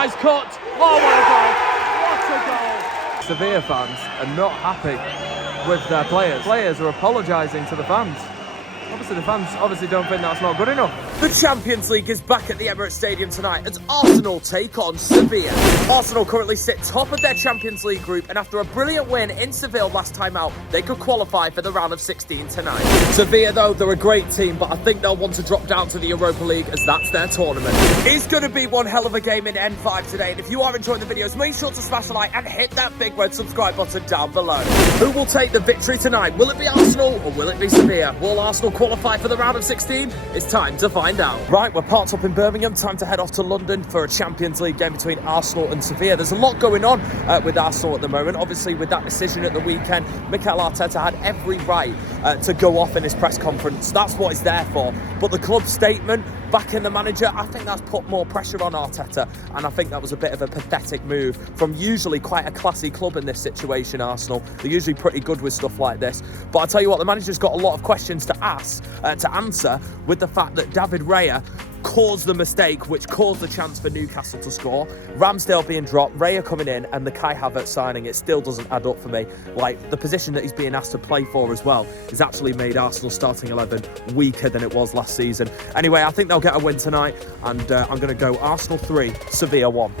nice cut. Oh, what a goal. What a goal. Sevilla fans are not happy with their players. Players are apologising to the fans. Obviously, the fans don't think that's not good enough. The Champions League is back at the Emirates Stadium tonight as Arsenal take on Sevilla. Arsenal currently sit top of their Champions League group, and after a brilliant win in Seville last time out, they could qualify for the round of 16 tonight. Sevilla, though, they're a great team, but I think they'll want to drop down to the Europa League as that's their tournament. It's going to be one hell of a game in N5 today, and if you are enjoying the videos, make sure to smash a like and hit that big red subscribe button down below. Who will take the victory tonight? Will it be Arsenal or will it be Sevilla? Will Arsenal qualify for the round of 16? It's time to find out. Right, we're parked up in Birmingham. Time to head off to London for a Champions League game between Arsenal and Sevilla. There's a lot going on with Arsenal at the moment. Obviously, with that decision at the weekend, Mikel Arteta had every right to go off in his press conference. That's what it's there for. But the club statement, backing the manager, I think that's put more pressure on Arteta, and I think that was a bit of a pathetic move from usually quite a classy club in this situation, Arsenal. They're usually pretty good with stuff like this. But I tell you what, the manager's got a lot of questions to ask, to answer, with the fact that David Raya caused the mistake which caused the chance for Newcastle to score. Ramsdale being dropped, Raya coming in, and the Kai Havertz signing, it still doesn't add up for me. Like, the position that he's being asked to play for as well has actually made Arsenal starting 11 weaker than it was last season. Anyway, I think they'll get a win tonight, and I'm going to go Arsenal 3, Sevilla 1.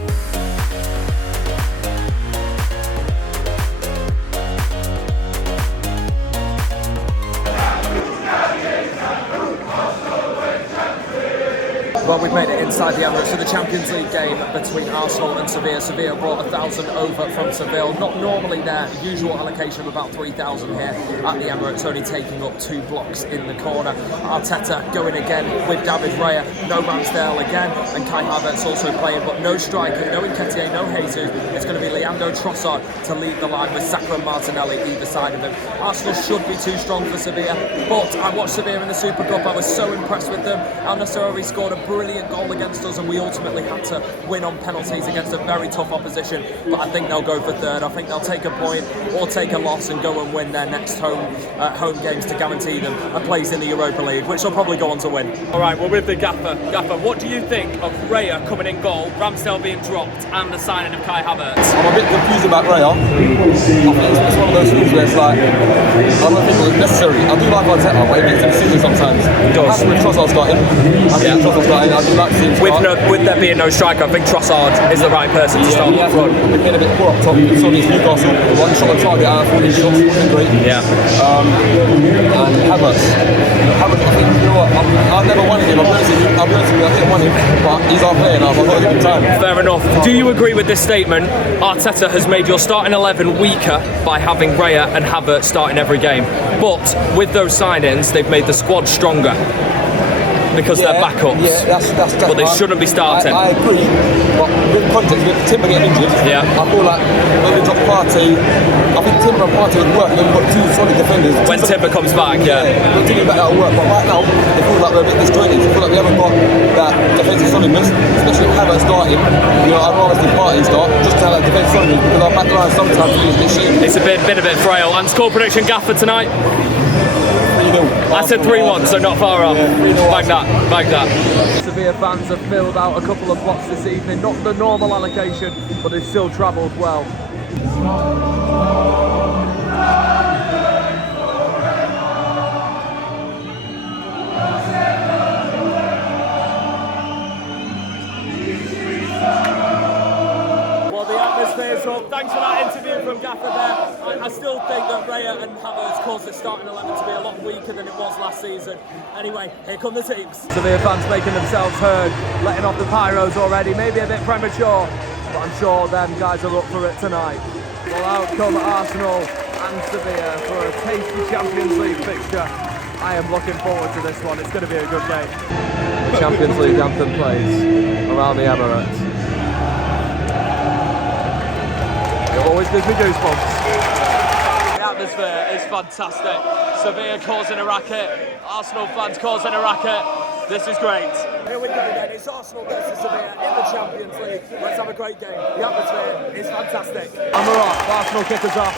Well, we've made it inside the Emirates for the Champions League game between Arsenal and Sevilla. Sevilla brought 1,000 over from Seville. Not normally their usual allocation of about 3,000 here at the Emirates, only taking up 2 blocks in the corner. Arteta going again with David Raya, no Ramsdale again, and Kai Havertz also playing, but no striker, no Nketiah, no Jesus. It's going to be Leandro Trossard to lead the line with Saka and Martinelli either side of him. Arsenal should be too strong for Sevilla, but I watched Sevilla in the Super Cup. I was so impressed with them. Al Nassr scored a brilliant goal against us, and we ultimately had to win on penalties against a very tough opposition. But I think they'll go for third. I think they'll take a point or take a loss and go and win their next home games to guarantee them a place in the Europa League, which they'll probably go on to win. All right, we're with the gaffer. Gaffer, what do you think of Raya coming in goal, Ramsdale being dropped, and the signing of Kai Havertz? I'm a bit confused about Raya. I think it's one of those things where it's like, I don't think it was necessary. I do like Arteta, but he makes a decision sometimes. He does. With Trossard starting, Trossard starting. I do like seeing with there being no striker, I think Trossard is the right person to start up front. He's been a bit poor up top. We saw against Newcastle, one shot on target out of 40 shots, wasn't great. Yeah. And Havertz, I think, you know what, I've never won him. I didn't want him, but he's our player now, so I've got to give him time. Fair enough. Do you agree with this statement? Arteta has made your starting 11 weaker by having Raya and Havertz starting every game, but with those signings, they've made the squad stronger. Because they're backups. Yeah, that's but they shouldn't be starting. I agree, but with context, with Timber getting injured, I feel like when we drop Partey, I think Timber and Partey would work, and then we've got 2 solid defenders. When Timber comes back, we're thinking about that will work, but right now, it feels like we're a bit disjointed. I feel like we haven't got that defensive solidness, especially with Havertz starting. You know, I'd rather see Partey start, just to have that defensive solidness, because our back line sometimes is a bit shaky. It's a bit frail. And score prediction, Gaffer, tonight? I said 3-1, so not far off. Bag that. Sevilla fans have filled out a couple of blocks this evening. Not the normal allocation, but they've still travelled well. Thanks for that interview from Gaffer there. I still think that Raya and Havertz caused the starting 11 to be a lot weaker than it was last season. Anyway, here come the teams. Sevilla fans making themselves heard, letting off the pyros already, maybe a bit premature, but I'm sure them guys are up for it tonight. Well, out come Arsenal and Sevilla for a tasty Champions League fixture. I am looking forward to this one. It's going to be a good game. The Champions League anthem plays around the Emirates. It always gives me goosebumps. The atmosphere is fantastic. Sevilla causing a racket, Arsenal fans causing a racket. This is great. Here we go then, it's Arsenal versus Sevilla in the Champions League. Let's have a great game. The atmosphere is fantastic. And we're off, Arsenal kick us off.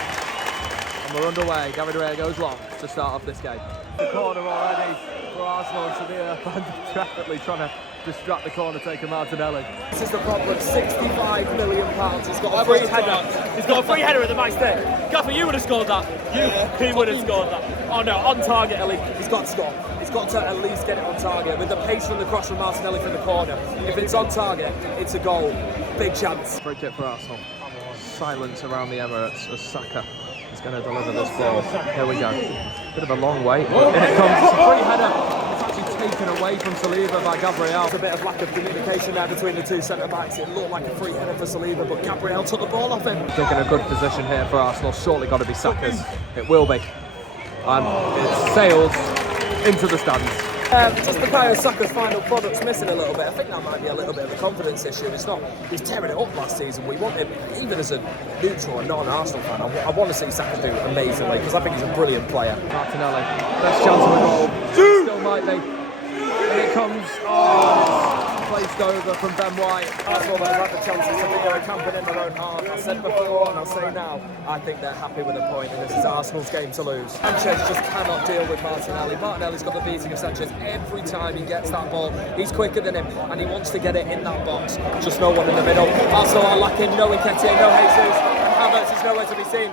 And we're underway. David Raya goes long to start off this game. The corner already for Arsenal and Sevilla fans desperately trying to distract the corner taker Martinelli. This is the problem. £65 million. He's got a free header. He's got a free header at the back stick. Gaffer, you would have scored that. He would have scored that. Oh no, on target, Ellie. He's got to score. He's got to at least get it on target. With the pace from the cross from Martinelli from the corner, if it's on target, it's a goal. Big chance. Free kick for Arsenal. Silence around the Emirates as Saka is going to deliver this ball. Here we go. Bit of a long wait. In it comes. It's a free header. It's actually taken away from Saliba by Gabriel. There's a bit of lack of communication there between the two centre-backs. It looked like a free header for Saliba, but Gabriel took the ball off him. Taking a good position here for Arsenal. Surely got to be Saka's. It will be. And it sails into the stands. Just Bukayo Saka's final product's missing a little bit. I think that might be a little bit of a confidence issue. It's not. He was tearing it up last season. We want him, even as a neutral and non-Arsenal fan, I want to see Saka do amazingly because I think he's a brilliant player. Martinelli, best chance of a goal. Still might be. And it comes. Oh, placed over from Ben White. Arsenal have had the chances to be camping in their own half. I said before and I'll say now, I think they're happy with a point and this is Arsenal's game to lose. Sanchez just cannot deal with Martinelli. Martinelli's got the beating of Sanchez every time he gets that ball. He's quicker than him and he wants to get it in that box. Just no one in the middle. Arsenal are lacking no Nketiah, no Jesus, and Havertz is nowhere to be seen.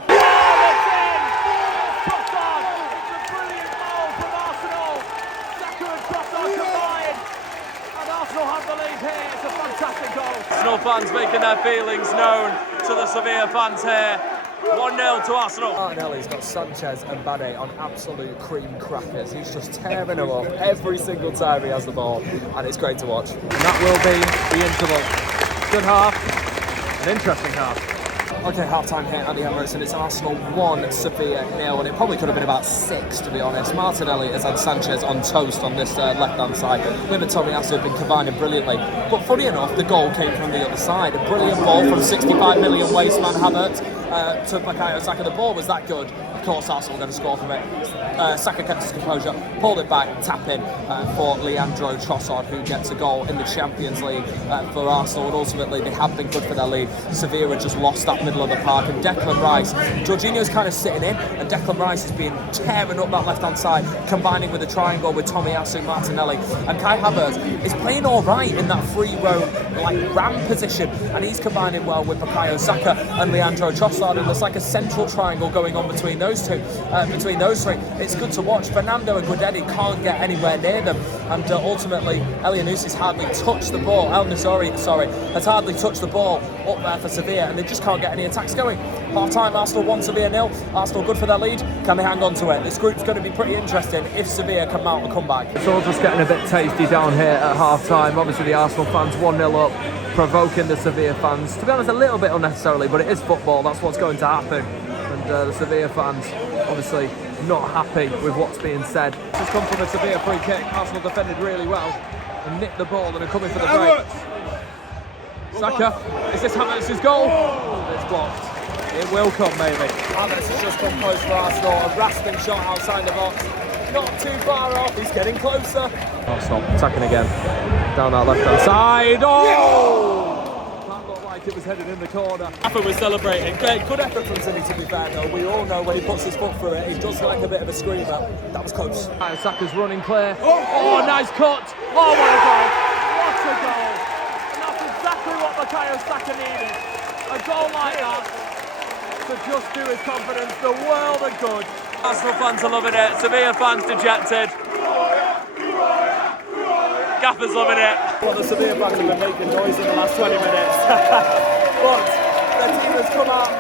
Arsenal fans making their feelings known to the Sevilla fans here. 1-0 to Arsenal. Martinelli's got Sanchez and Bade on absolute cream crackers. He's just tearing them up every single time he has the ball, and it's great to watch. And that will be the interval. Good half, an interesting half. Okay, half-time here at the Emirates, and it's Arsenal 1, Sevilla 0, and it probably could have been about 6, to be honest. Martinelli has had Sanchez on toast on this left-hand side. Him and Tomiyasu have been combining brilliantly. But funny enough, the goal came from the other side. A brilliant ball from 65 million wasteman Havertz to Bukayo Saka. The ball was that good. Of course, Arsenal were going to score from it. Saka kept his composure, pulled it back, tap in for Leandro Trossard, who gets a goal in the Champions League for Arsenal. And ultimately, they have been good for their lead. Sevilla just lost that middle of the park, and Declan Rice, Jorginho's kind of sitting in, and Declan Rice has been tearing up that left-hand side, combining with a triangle with Tomiyasu, Martinelli, and Kai Havertz is playing all right in that free roam, like ram position, and he's combining well with Bukayo Saka and Leandro Trossard, and there's like a central triangle going on between those two, between those three. It's good to watch. Fernando and Guedetti can't get anywhere near them, and ultimately Elianusi's hardly touched the ball. El Nasori, has hardly touched the ball up there for Sevilla, and they just can't get any attacks going. Half-time, Arsenal 1, Sevilla 0. Arsenal good for their lead. Can they hang on to it? This group's going to be pretty interesting if Sevilla can mount a comeback. It's all just getting a bit tasty down here at half-time. Obviously the Arsenal fans 1-0 up, provoking the Sevilla fans. To be honest, a little bit unnecessarily, but it is football. That's what's going to happen. And the Sevilla fans obviously not happy with what's being said. This has come from a Sevilla free kick. Arsenal defended really well and nicked the ball and are coming for the break. Saka, is this Havertz's goal? It's blocked. It will come, maybe. Havertz has just come close for Arsenal. A rasping shot outside the box. Not too far off. He's getting closer. Arsenal attacking again. Down that left-hand side. Oh! That looked like it was headed in the corner. Gaffer was celebrating. Good effort from Zini, to be fair, though. We all know when he puts his foot through it, he does like a bit of a screamer. That was close. Saka's running clear. Oh, nice cut. Oh, what a goal. What a goal. And that's exactly what Bukayo Saka needed. A goal like that to just do his confidence the world of good. Arsenal fans are loving it. Sevilla fans dejected. Gaffer's loving it. Well, the Sevilla fans have been making noise in the last 20 minutes. But their team has come out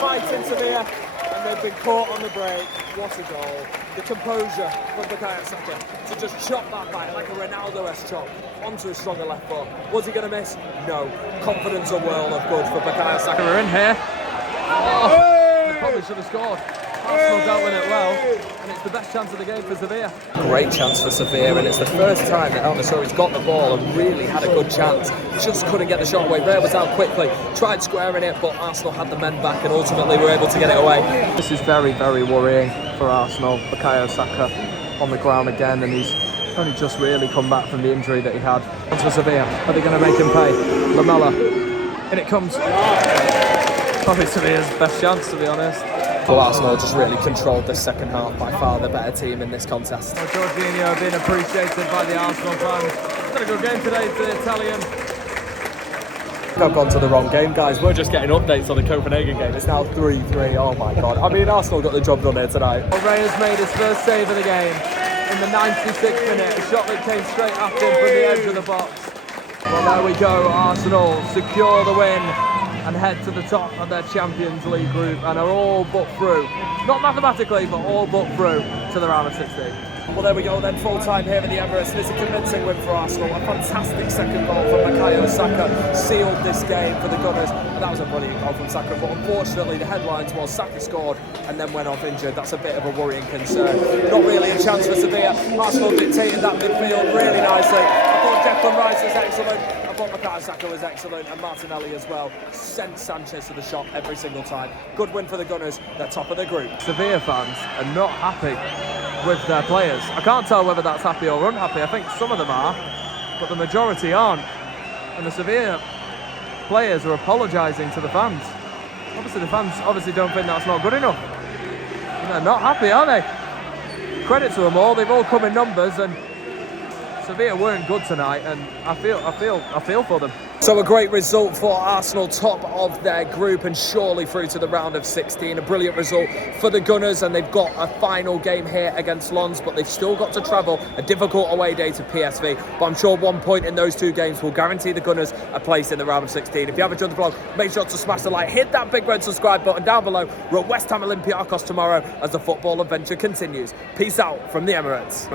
fighting Sevilla, and they've been caught on the break. What a goal. The composure from Bukayo Saka to just chop that back like a Ronaldo-esque chop onto his stronger left foot. Was he going to miss? No. Confidence a world of good for Bukayo Saka. We're in here. Oh, probably should have scored. Arsenal dealt with it well, and it's the best chance of the game for Sevilla. Great chance for Sevilla, and it's the first time that El Nasori's got the ball and really had a good chance. Just couldn't get the shot away. Rare was out quickly, tried squaring it, but Arsenal had the men back and ultimately were able to get it away. This is very, very worrying for Arsenal. Bukayo Saka on the ground again, and he's only just really come back from the injury that he had. Onto Sevilla, are they going to make him pay? Lamela, and it comes. Probably Sevilla's best chance, to be honest. Well, Arsenal just really controlled this second half, by far the better team in this contest. Jorginho being appreciated by the Arsenal fans. Had a good game today, the Italian. I've gone to the wrong game, guys. We're just getting updates on the Copenhagen game. It's now 3-3. Oh my god. I mean, Arsenal got the job done here tonight. Raya's made his first save of the game in the 96th minute. A shot that came straight at him from the edge of the box. Well, there we go. Arsenal secure the win and head to the top of their Champions League group and are all but through. Not mathematically, but all but through to the round of 16. Well, there we go then, full time here in the Emirates. It's a convincing win for Arsenal. A fantastic second goal from Bukayo Saka sealed this game for the Gunners. And that was a brilliant goal from Saka, but unfortunately the headlines was Saka scored and then went off injured. That's a bit of a worrying concern. Not really a chance for Sevilla. Arsenal dictated that midfield really nicely. I thought Declan Rice was excellent. I thought Bukayo Saka was excellent, and Martinelli as well. Sent Sanchez to the shop every single time. Good win for the Gunners. They're top of the group. Sevilla fans are not happy with their players. I can't tell whether that's happy or unhappy. I think some of them are, but the majority aren't. And the Sevilla players are apologising to the fans. Obviously the fans don't think that's not good enough. And they're not happy, are they? Credit to them all. They've all come in numbers, and Sevilla weren't good tonight, and I feel for them. So a great result for Arsenal, top of their group and surely through to the round of 16. A brilliant result for the Gunners, and they've got a final game here against Lens, but they've still got to travel a difficult away day to PSV. But I'm sure 1 point in those 2 games will guarantee the Gunners a place in the round of 16. If you haven't enjoyed the vlog, make sure to smash the like, hit that big red subscribe button down below. We're at West Ham Olympiacos tomorrow as the football adventure continues. Peace out from the Emirates.